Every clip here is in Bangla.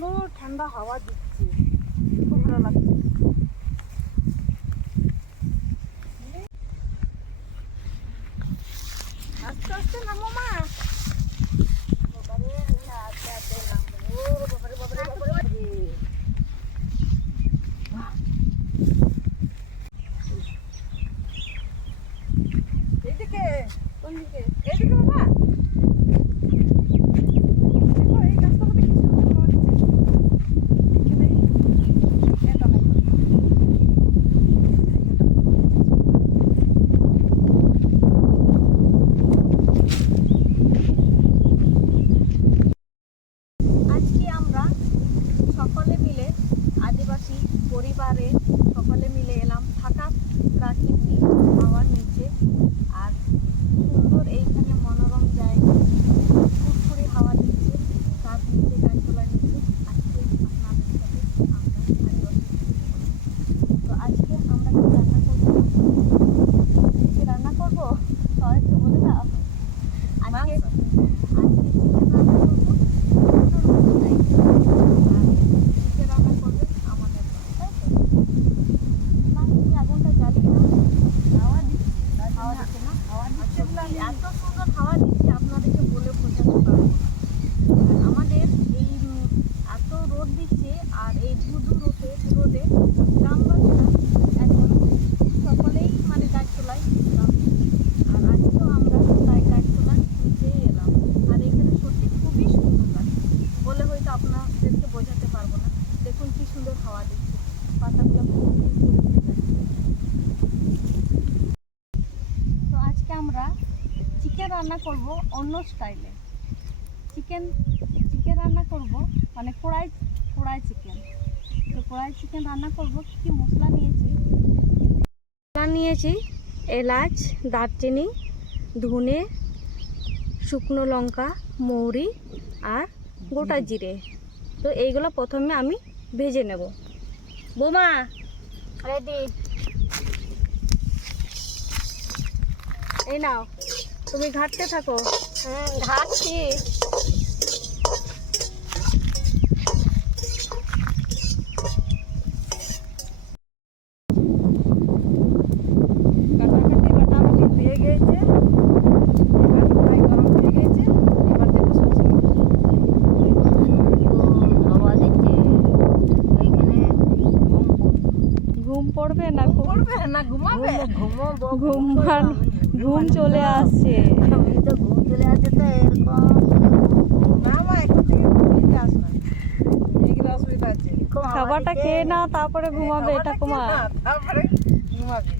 সুন্দর ঠান্ডা হাওয়া দিচ্ছে খুব ভালো লাগছে আস্তে আস্তে নামো মা বাবারে, না, আস্তে আস্তে নামো। ও, বাবারে, বাবারে, বাবারে, বাবারে। বাহ। এইদিকে কোন দিকে এইদিকে বাবা দেখো এই গাছটা মধ্যে কি সুন্দর হাওয়া দিচ্ছে এখানেই এটা দেখো আজকে আমরা সকলে মিলে আদিবাসী পরিবারে সকলে মিলে এলাম থাকা প্রাকৃতিক হাওয়ার নিচে আর সুন্দর এইখানে মনোরম জায়গা ফুরফুরে হাওয়া দিচ্ছে তার নিচে গাছপালা নিচে আজকে আপনাদের সাথে আমরা আদিবাসী তো আজকে আমরা কি রান্না করব কি রান্না করব সবাই তো বলে দাও আজকে হ্যাঁ, আজকে চিকেন রান্না করব ছোটোর মতো টাইপের আর চিকেন রান্না করবে আমাদের মা, তাই তো না তুমি আগুনটা জ্বালিয়ে দাও হাওয়া দিচ্ছে হাওয়া দিচ্ছে না হাওয়া দিচ্ছে এত সুন্দর হাওয়া দিচ্ছে আপনাদেরকে বলে বোঝাতে পারব না আর আমাদের এই উম, এত রোদ দিচ্ছে ধুধু রোদে রোদে গ্রামবাসীরা এখন সকলেই মানে গাছতলায় নামছে আর আজকেও আমরা তাই গাছতলার নিচেই এলাম। আর এখানে সত্যি খুবই সুন্দর লাগছে বলে হয়তো আপনাদেরকে বোঝাতে পারব না। দেখুন কি সুন্দর হাওয়া দিচ্ছে। পাতাগুলো তো আজকে আমরা চিকেন রান্না করব অন্য স্টাইলে। চিকেন চিকেন রান্না করব মানে কড়াই কড়াই চিকেন। তো কড়াই চিকেন রান্না করব কী কী মশলা নিয়েছি? মশলা নিয়েছি এলাচ দারচিনি ধনে শুকনো লঙ্কা মৌরি আর গোটা জিরে। তো এইগুলো প্রথমে আমি ভেজে নেব। বোমা রেডি এই নাও তুমি ঘাটতে থাকো। হ্যাঁ ঘাটছি কাটাকাটি বাটাবাটি হয়ে গিয়েছে এবার কড়াই গরম হয়ে গিয়েছে এবার দেবো সবজি হাওয়া দিচ্ছে ওইখানে ঘুম পড়বে না পড়বে না ঘুমাবে ঘুমো ঘুম চলে আসছে। ঘুম চলে আসছে তো এরকম খাবারটা খেয়ে না তারপরে ঘুমাবে এটা তোমার তারপরে ঘুমাবে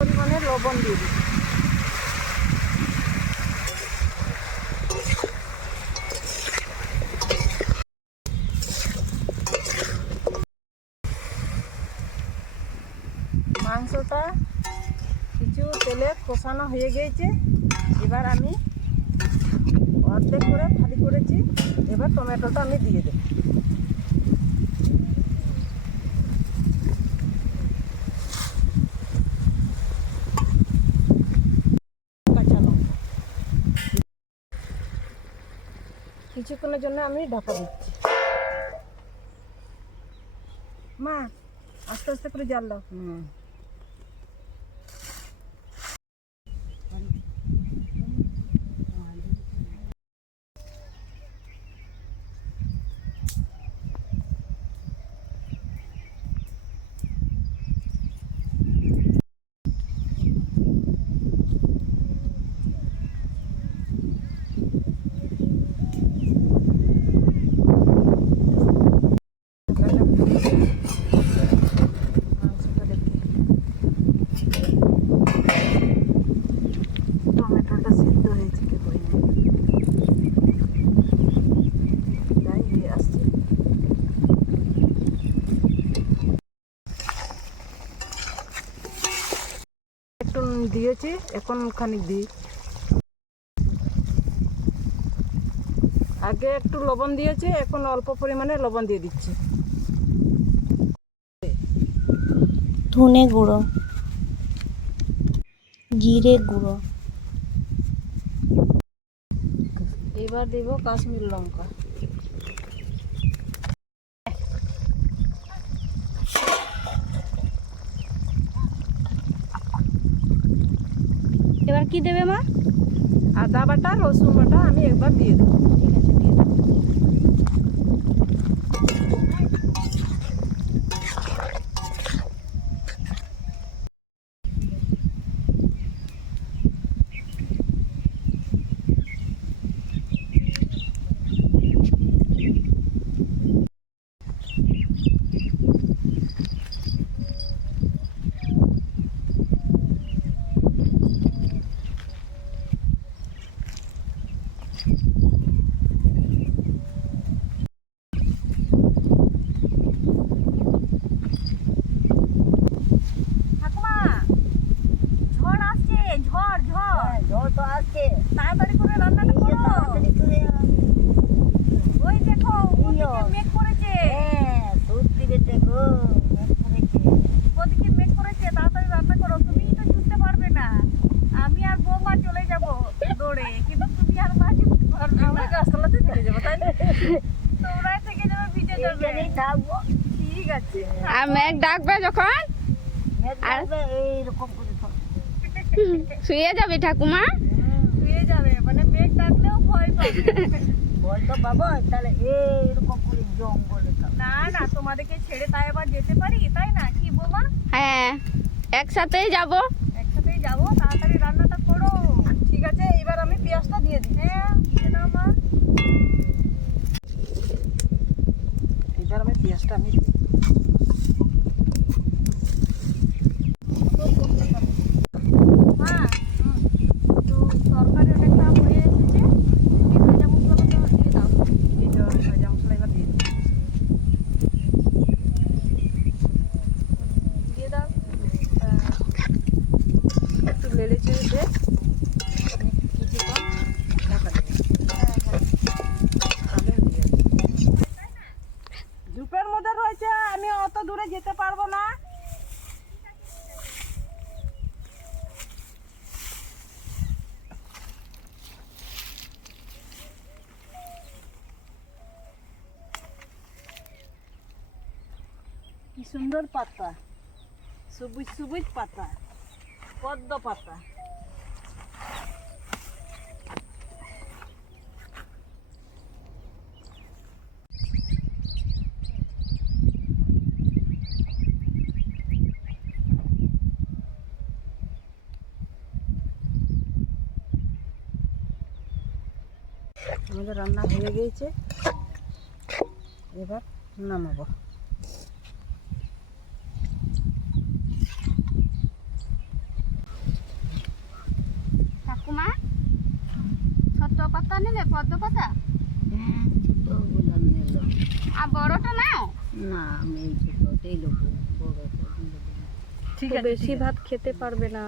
পরিমাণে লবণ দিয়ে দিই মাংসটা কিছু তেলে কষানো হয়ে গিয়েছে। এবার আমি অর্ধেক করে ফালি করেছি। এবার টমেটোটা আমি দিয়ে দেব। কিছুক্ষণের জন্য আমি ঢাকা দিচ্ছি। মা, আস্তে আস্তে করে জাল দাও। দিয়েছি এখন খানিক দিই। আগে একটু লবণ দিয়েছি, এখন অল্প পরিমাণে লবণ দিয়ে দিচ্ছি। ধনে গুঁড়ো, জিরে গুঁড়ো। এবার দেব কাশ্মীর লঙ্কা। কি দেবে মা? আদা বাটা রসুন বাটা আমি একবার দিয়ে দেবো ঠিক আছে দিয়ে দাও। ঠাকুমা ঝড় আসছে ঝড় ঝড় জল তো আসছে তাড়াতাড়ি করে রান্নাটা এই যে করো তাড়াতাড়ি করে ওই দেখো এই ওদিকে মেঘ করেছে হ্যাঁ সত্যি বেটে গো মেঘ করেছে। ওদিকে মেঘ করেছে তাড়াতাড়ি রান্না করো তুমি তো ছুটতে পারবে না আমি আর বৌমা চলে যাব দৌড়ে কিন্তু তুমি আর মা ছুটতে পারবে না আমরা গাছতলাতে থেকে যাব তাই না তোমরাই থেকে যাবে ভিজে যাবে এইখানেই থাকব ঠিক আছে আর মেঘ ডাকবে যখন? শুয়ে যাবে ঠাকুমা? শুয়ে যাবে মানে মেঘ ডাকলেও ভয় পাবে ভয় তো তাহলে জঙ্গলে না না তোমাদেরকে ছেড়ে তাই এবার যেতে পারি তাই না কি বৌমা হ্যাঁ একসাথেই যাব। একসাথেই তাড়াতাড়ি রান্নাটা করো। ঠিক আছে এবার আমি পেঁয়াজটা দিয়ে দিই। হ্যাঁ মা। এবার আমি পেঁয়াজটা আমি দিই। মা তো তরকারি অনেকটা হয়ে এসেছে তুমি ভাজা মশলাগুলো দিয়ে দাও এই যে ভাজা মশলা এবার দিয়ে দিই। দিয়ে দাও একটু লেড়ে চেড়ে দিয়ে কিছুক্ষণ ঢাকা দেবো তাহলে হয়ে যাবে। ঝুপের মধ্যে রয়েছে আমি অত দূরে যেতে পারব না। কি সুন্দর পাতা। সবুজ সবুজ পাতা। পদ্ম পাতা। আমাদের রান্না হয়ে গিয়েছে এবার নামাবো। ঠাকুমা ছোট্ট পাতা নিলে পদ্ম পাতা? হ্যাঁ আর বড়টা নাও? না আমি এই ছোটটাই লোবো বড় ঠিক তো বেশি ভাত খেতে পারবে না।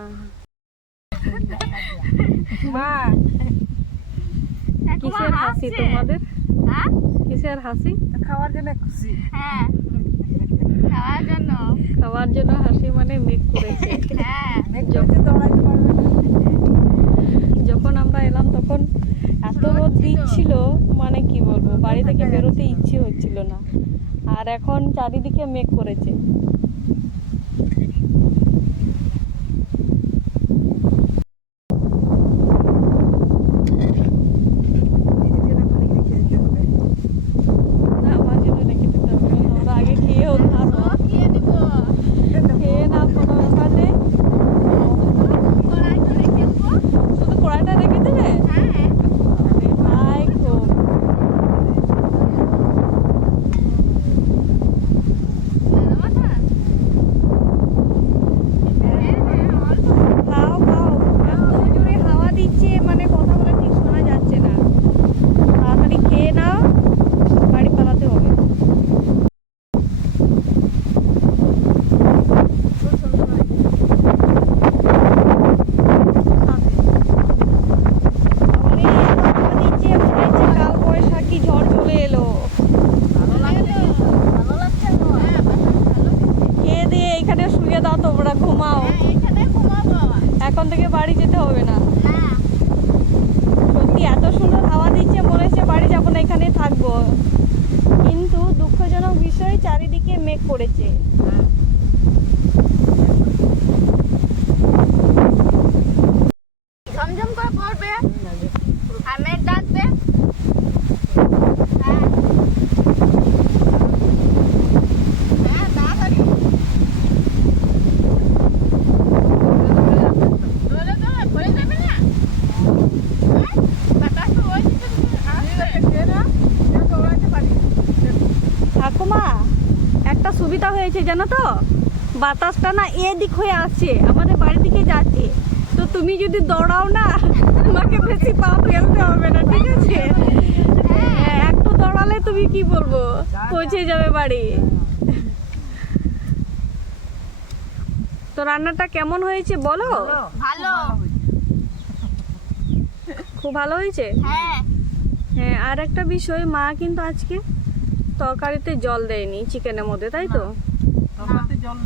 মা কিসের হাসি তোমাদের? হ্যাঁ? কিসের হাসি? খাওয়ার জন্য খুশি। হ্যাঁ। খাওয়ার জন্য। খাওয়ার জন্য হাসি মানে মেঘ করেছে। হ্যাঁ। মেঘ যখন আমরা এলাম তখন এত রোদ দিচ্ছিল মানে কি বলব বাড়ি থেকে বেরোতে ইচ্ছে হচ্ছিল না। আর এখন চারিদিকে মেঘ করেছে নিজের জন্য খানিক রেখে দিতে হবে না, আমার জন্য রেখে দিতে হবে না। তোমরা আগে খেয়েও থাকো খেয়ে দিব খেয়ে না কোনো ব্যাপার নেই কড়াইটা রেখে দেবো শুধু কড়াইটা রেখে দেবে হ্যাঁ আরে ভাই খুব দাদা মাথা পড়েছে ঝমঝম করে পড়বে আর মেঘ ডাকবে হ্যাঁ হ্যাঁ তাড়াতাড়ি দোলে দোলে পড়ে যাবে না হ্যাঁ? বাতাস তো ওই দিকে আসবে। ঠাকুমা একটা সুবিধা হয়েছে জানো তো? বাতাসটা না এদিক হয়ে আসছে আমাদের বাড়ির দিকে যাচ্ছে। তো তুমি যদি দৌড়াও না তোমাকে বেশি পা ফেলতে হবে না ঠিক আছে? হ্যাঁ, একটু দৌড়ালে তুমি কি বলব? পৌঁছে যাবে বাড়ি। তো রান্নাটা কেমন হয়েছে বলো? ভালো। খুব ভালো হয়েছে? হ্যাঁ। হ্যাঁ আর একটা বিষয় মা কিন্তু আজকে তরকারিতে জল দেয়নি চিকেনের মধ্যে তাই তো? জল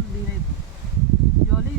জলই